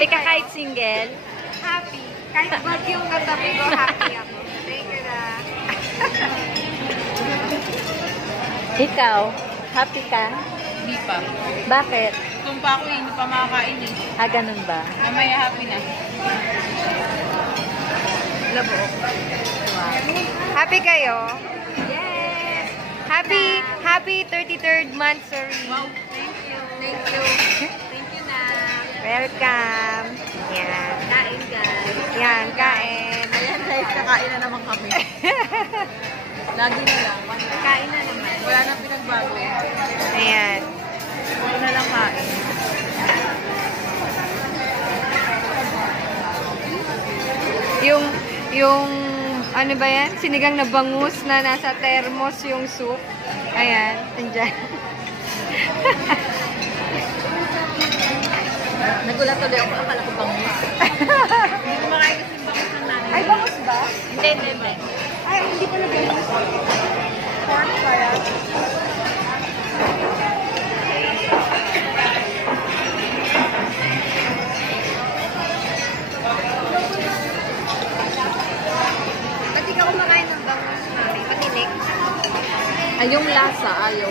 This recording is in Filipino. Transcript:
Happy ka kahit single? Happy. Kahit bag yung katabi ko, happy ako. Thank you na. Ikaw, happy ka? Hindi pa. Bakit? Kung pa ako hindi pa makakain eh. Ah, ganun ba? Mamaya happy na. Labo. Happy kayo? Yes! Happy 33rd monthsary. Wow, thank you. Thank you. Thank you na. Welcome. Yan. Kain guys. Yan, kain. Ayan guys, kakain na naman kami. Lagi na lang. Kain na naman. Wala nang pinagbago. Ayan. Ako na lang kain. Yung ano ba yan? Sinigang na bangus na nasa thermos yung soup. Ayan, andyan. Nagulat ulit ako. Akala ko bangus. Hindi ko makain kasi yung bangus ng nanay. Ay, bangus ba? Hindi. Ay, hindi pala bangus. Pork kaya. Ba't di ka kumakain ng bangus, mami? Patinik? Ay, yung lasa, ayaw